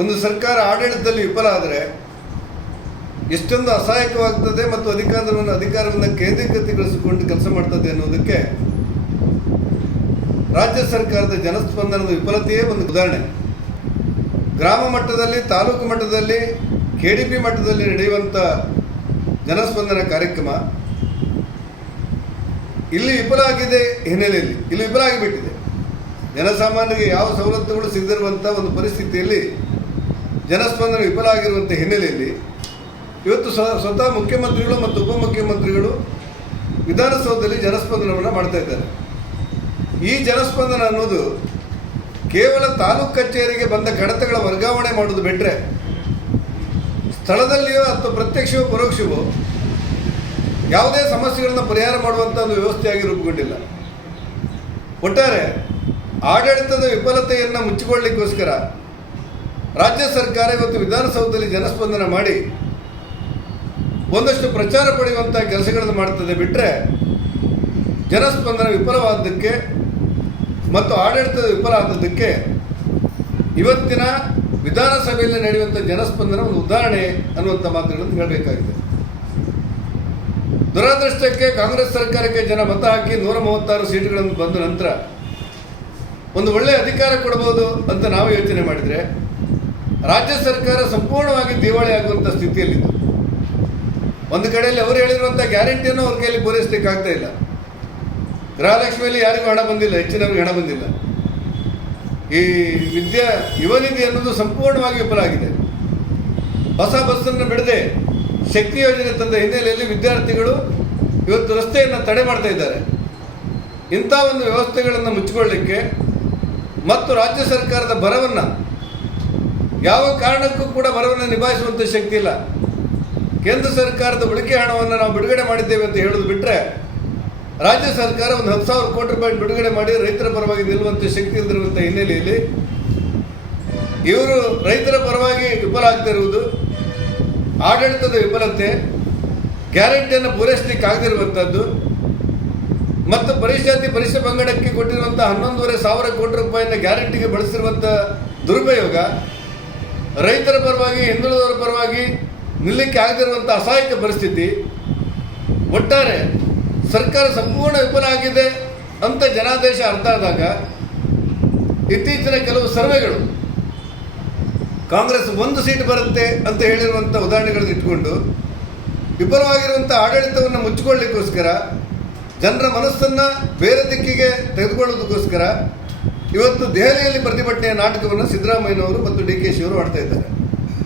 ಒಂದು ಸರ್ಕಾರ ಆಡಳಿತದಲ್ಲಿ ವಿಫಲ ಆದರೆ ಎಷ್ಟೊಂದು ಅಸಹಾಯಕವಾಗ್ತದೆ ಮತ್ತು ಅಧಿಕಾರವನ್ನು ಕೇಂದ್ರೀಕೃತಗೊಳಿಸಿಕೊಂಡು ಕೆಲಸ ಮಾಡ್ತದೆ ಅನ್ನೋದಕ್ಕೆ ರಾಜ್ಯ ಸರ್ಕಾರದ ಜನಸ್ಪಂದನದ ವಿಫಲತೆಯೇ ಒಂದು ಉದಾಹರಣೆ. ಗ್ರಾಮ ಮಟ್ಟದಲ್ಲಿ, ತಾಲೂಕು ಮಟ್ಟದಲ್ಲಿ, KDP ಮಟ್ಟದಲ್ಲಿ ನಡೆಯುವಂಥ ಜನಸ್ಪಂದನ ಕಾರ್ಯಕ್ರಮ ಇಲ್ಲಿ ವಿಫಲ ಆಗಿದೆ ಹಿನ್ನೆಲೆಯಲ್ಲಿ, ಇಲ್ಲಿ ವಿಫಲ ಆಗಿಬಿಟ್ಟಿದೆ. ಜನಸಾಮಾನ್ಯರಿಗೆ ಯಾವ ಸವಲತ್ತುಗಳು ಸಿಗದಿರುವಂಥ ಒಂದು ಪರಿಸ್ಥಿತಿಯಲ್ಲಿ ಜನಸ್ಪಂದನ ವಿಫಲ ಆಗಿರುವಂಥ ಹಿನ್ನೆಲೆಯಲ್ಲಿ ಇವತ್ತು ಸ್ವತಃ ಮುಖ್ಯಮಂತ್ರಿಗಳು ಮತ್ತು ಉಪಮುಖ್ಯಮಂತ್ರಿಗಳು ವಿಧಾನಸೌಧದಲ್ಲಿ ಜನಸ್ಪಂದನವನ್ನು ಮಾಡ್ತಾ ಇದ್ದಾರೆ. ಈ ಜನಸ್ಪಂದನ ಅನ್ನೋದು ಕೇವಲ ತಾಲೂಕು ಕಚೇರಿಗೆ ಬಂದ ಕಡತಗಳ ವರ್ಗಾವಣೆ ಮಾಡೋದು ಬಿಟ್ಟರೆ ಸ್ಥಳದಲ್ಲಿಯೋ ಅಥವಾ ಪ್ರತ್ಯಕ್ಷವೋ ಪರೋಕ್ಷವೋ ಯಾವುದೇ ಸಮಸ್ಯೆಗಳನ್ನು ಪರಿಹಾರ ಮಾಡುವಂಥ ಒಂದು ವ್ಯವಸ್ಥೆಯಾಗಿ ರೂಪುಗೊಂಡಿಲ್ಲ. ಒಟ್ಟಾರೆ ಆಡಳಿತದ ವಿಫಲತೆಯನ್ನು ಮುಚ್ಚಿಕೊಳ್ಳಲಿಕ್ಕೋಸ್ಕರ ರಾಜ್ಯ ಸರ್ಕಾರ ಇವತ್ತು ವಿಧಾನಸೌಧದಲ್ಲಿ ಜನಸ್ಪಂದನ ಮಾಡಿ ಒಂದಷ್ಟು ಪ್ರಚಾರ ಪಡೆಯುವಂಥ ಕೆಲಸಗಳನ್ನು ಮಾಡ್ತದೆ ಬಿಟ್ಟರೆ ಜನಸ್ಪಂದನ ವಿಫಲವಾದದ್ದಕ್ಕೆ ಮತ್ತು ಆಡಳಿತದ ವಿಫಲ ಆದದ್ದಕ್ಕೆ ಇವತ್ತಿನ ವಿಧಾನಸಭೆಯಲ್ಲಿ ನಡೆಯುವಂಥ ಜನಸ್ಪಂದನ ಒಂದು ಉದಾಹರಣೆ ಅನ್ನುವಂಥ ಮಾತುಗಳನ್ನು ಹೇಳಬೇಕಾಗಿದೆ. ದುರದೃಷ್ಟಕ್ಕೆ ಕಾಂಗ್ರೆಸ್ ಸರ್ಕಾರಕ್ಕೆ ಜನ ಮತ ಹಾಕಿ 136 ಸೀಟುಗಳನ್ನು ಬಂದ ನಂತರ ಒಂದು ಒಳ್ಳೆಯ ಅಧಿಕಾರ ಕೊಡಬಹುದು ಅಂತ ನಾವು ಯೋಚನೆ ಮಾಡಿದರೆ ರಾಜ್ಯ ಸರ್ಕಾರ ಸಂಪೂರ್ಣವಾಗಿ ದಿವಾಳಿ ಆಗುವಂಥ ಸ್ಥಿತಿಯಲ್ಲಿತ್ತು. ಒಂದು ಕಡೆಯಲ್ಲಿ ಅವರು ಹೇಳಿರುವಂಥ ಗ್ಯಾರಂಟಿಯನ್ನು ಅವ್ರ ಕೈಯಲ್ಲಿ ಪೂರೈಸಲಿಕ್ಕೆ ಆಗ್ತಾ ಇಲ್ಲ. ಗೃಹಲಕ್ಷ್ಮಿಯಲ್ಲಿ ಯಾರಿಗೂ ಹಣ ಬಂದಿಲ್ಲ, ಹೆಚ್ಚಿನವರಿಗೆ ಹಣ ಬಂದಿಲ್ಲ. ಈ ಯುವ ನಿಧಿ ಅನ್ನೋದು ಸಂಪೂರ್ಣವಾಗಿ ವಿಫಲ ಆಗಿದೆ. ಹೊಸ ಬಸ್ಸನ್ನು ಬಿಡದೆ ಶಕ್ತಿ ಯೋಜನೆ ತಂದ ಹಿನ್ನೆಲೆಯಲ್ಲಿ ವಿದ್ಯಾರ್ಥಿಗಳು ಇವತ್ತು ರಸ್ತೆಯನ್ನು ತಡೆ ಮಾಡ್ತಾ ಇದ್ದಾರೆ. ಇಂಥ ಒಂದು ವ್ಯವಸ್ಥೆಗಳನ್ನು ಮುಚ್ಚಿಕೊಳ್ಳಲಿಕ್ಕೆ ಮತ್ತು ರಾಜ್ಯ ಸರ್ಕಾರದ ಬರವನ್ನು ಯಾವ ಕಾರಣಕ್ಕೂ ಕೂಡ ಬರವನ್ನು ನಿಭಾಯಿಸುವಂಥ ಶಕ್ತಿ ಇಲ್ಲ. ಕೇಂದ್ರ ಸರ್ಕಾರದ ಉಳಿಕೆ ಹಣವನ್ನು ನಾವು ಬಿಡುಗಡೆ ಮಾಡಿದ್ದೇವೆ ಅಂತ ಹೇಳೋದು ಬಿಟ್ಟರೆ ರಾಜ್ಯ ಸರ್ಕಾರ ಒಂದು 10,000 ಕೋಟಿ ರೂಪಾಯಿ ಬಿಡುಗಡೆ ಮಾಡಿ ರೈತರ ಪರವಾಗಿ ನಿಲ್ಲುವಂಥ ಶಕ್ತಿ ಇಲ್ಲದಿರುವಂಥ ಹಿನ್ನೆಲೆಯಲ್ಲಿ ಇವರು ರೈತರ ಪರವಾಗಿ ವಿಫಲ ಆಗ್ತಿರುವುದು, ಆಡಳಿತದ ವಿಫಲತೆ, ಗ್ಯಾರಂಟಿಯನ್ನು ಪೂರೈಸಲಿಕ್ಕೆ ಆಗದಿರುವಂಥದ್ದು ಮತ್ತು ಪರಿಶಾತಿ ಪರಿಶಿಷ್ಟ ಪಂಗಡಕ್ಕೆ ಕೊಟ್ಟಿರುವಂಥ 11,500 ಕೋಟಿ ರೂಪಾಯಿನ ಗ್ಯಾರಂಟಿಗೆ ಬಳಸಿರುವಂಥ ದುರುಪಯೋಗ, ರೈತರ ಪರವಾಗಿ ಹಿಂದುಳಿದವರ ಪರವಾಗಿ ನಿಲ್ಲಕ್ಕೆ ಆಗದಿರುವಂಥ ಅಸಹಾಯಕ ಪರಿಸ್ಥಿತಿ, ಒಟ್ಟಾರೆ ಸರ್ಕಾರ ಸಂಪೂರ್ಣ ವಿಫಲ ಆಗಿದೆ ಅಂತ ಜನಾದೇಶ ಅರ್ಥ ಆದಾಗ ಇತ್ತೀಚಿನ ಕೆಲವು ಸರ್ವೆಗಳು ಕಾಂಗ್ರೆಸ್ 1 ಸೀಟ್ ಬರುತ್ತೆ ಅಂತ ಹೇಳಿರುವಂಥ ಉದಾಹರಣೆಗಳನ್ನು ಇಟ್ಕೊಂಡು ವಿಫಲವಾಗಿರುವಂಥ ಆಡಳಿತವನ್ನು ಮುಚ್ಚಿಕೊಳ್ಳಲಿಕ್ಕೋಸ್ಕರ ಜನರ ಮನಸ್ಸನ್ನು ಬೇರೆ ದಿಕ್ಕಿಗೆ ತೆಗೆದುಕೊಳ್ಳೋದಕ್ಕೋಸ್ಕರ ಇವತ್ತು ದೆಹಲಿಯಲ್ಲಿ ಪ್ರತಿಭಟನೆಯ ನಾಟಕವನ್ನು ಸಿದ್ದರಾಮಯ್ಯನವರು ಮತ್ತು DK ಶಿವರು ಆಡ್ತಾ ಇದ್ದಾರೆ.